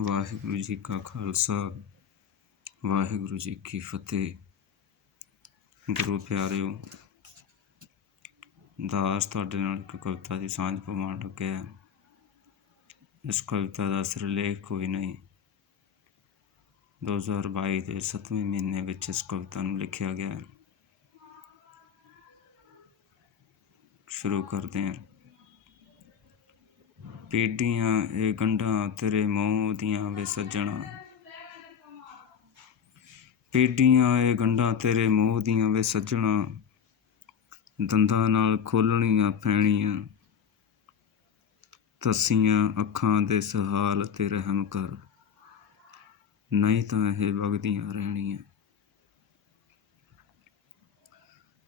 ਵਾਹਿਗੁਰੂ ਜੀ ਕਾ ਖਾਲਸਾ, ਵਾਹਿਗੁਰੂ ਜੀ ਕੀ ਫਤਿਹ। ਗੁਰੂ ਪਿਆਰਿਓ, ਦਾਸ ਤੁਹਾਡੇ ਨਾਲ ਇੱਕ ਕਵਿਤਾ ਦੀ ਸਾਂਝ ਪਵਾਉਣ ਲੱਗਿਆ ਇਸ ਕਵਿਤਾ ਦਾ ਸਿਰਲੇਖ ਕੋਈ ਨਹੀਂ। 2022 ਦੇ 7ਵੇਂ ਮਹੀਨੇ ਵਿੱਚ ਇਸ ਕਵਿਤਾ ਨੂੰ ਲਿਖਿਆ ਗਿਆ ਸ਼ੁਰੂ ਕਰਦੇ ਹਾਂ। ਪੀਡੀਆਂ ਏ ਗੰਢਾਂ, ਤੇਰੇ ਮੂੰਹ ਦੀਆਂ ਵੇ ਸੱਜਣਾ ਪੀਡੀਆਂ ਇਹ ਗੰਢਾਂ, ਤੇਰੇ ਮੂੰਹ ਦੀਆਂ ਵੇ ਸੱਜਣਾ ਦੰਦਾਂ ਨਾਲ ਖੋਲਣੀਆਂ ਪੈਣੀਆਂ। ਤਸੀਆਂ ਅੱਖਾਂ ਦੇ ਸਹਾਲ ਤੇ ਰਹਿਮ ਕਰ। ਨਹੀਂ ਤਾਂ ਇਹ ਵਗਦੀਆਂ ਰਹਿਣੀਆਂ।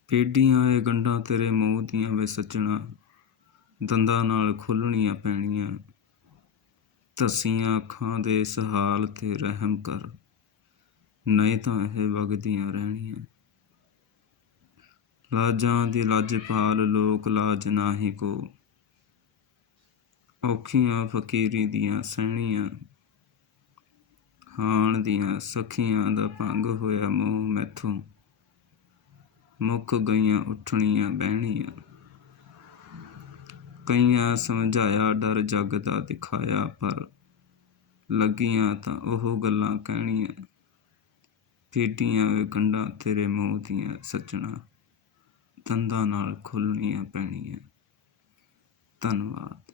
ਪੀਡੀਆਂ ਏ ਗੰਢਾਂ ਤੇਰੇ ਮੂੰਹ ਦੀਆਂ ਵੇ ਸੱਜਣਾ ਦੰਦਾਂ ਨਾਲ ਖੋਲਣੀਆਂ ਪੈਣੀਆਂ। ਤਸੀਆਂ ਅੱਖਾਂ ਦੇ ਸਹਾਲ ਤੇ ਰਹਿਮ ਕਰ। ਨਹੀਂ ਤਾਂ ਇਹ ਵਗਦੀਆਂ ਰਹਿਣੀਆਂ। ਲਾਜਾਂ ਦੀ ਲੱਜਪਾਲ ਲੋਕ ਲਾਜ ਨਾਹੀ ਕੋ। ਔਖੀਆਂ ਫਕੀਰੀ ਦੀਆਂ ਸਹਿਣੀਆਂ। ਹਾਣ ਦੀਆਂ ਸਖੀਆਂ ਦਾ ਭੰਗ ਹੋਇਆ ਮੋਹ ਮੈਥੋਂ। ਮੁੱਕ ਗਈਆਂ ਉੱਠਣੀਆਂ ਬਹਿਣੀਆਂ। ਕਈਆਂ ਸਮਝਾਇਆ, ਡਰ ਜੱਗ ਦਾ ਦਿਖਾਇਆ, ਪਰ ਲੱਗੀਆਂ ਤਾਂ ਉਹ ਗੱਲਾਂ ਕਹਿਣੀਆਂ। ਪੀਟੀਆਂ ਵੇ ਗੰਢਾਂ ਤੇਰੇ ਮੂੰਹ ਦੀਆਂ ਸੱਜਣਾ, ਦੰਦਾਂ ਨਾਲ ਖੁੱਲਣੀਆਂ ਪੈਣੀਆਂ। ਧੰਨਵਾਦ।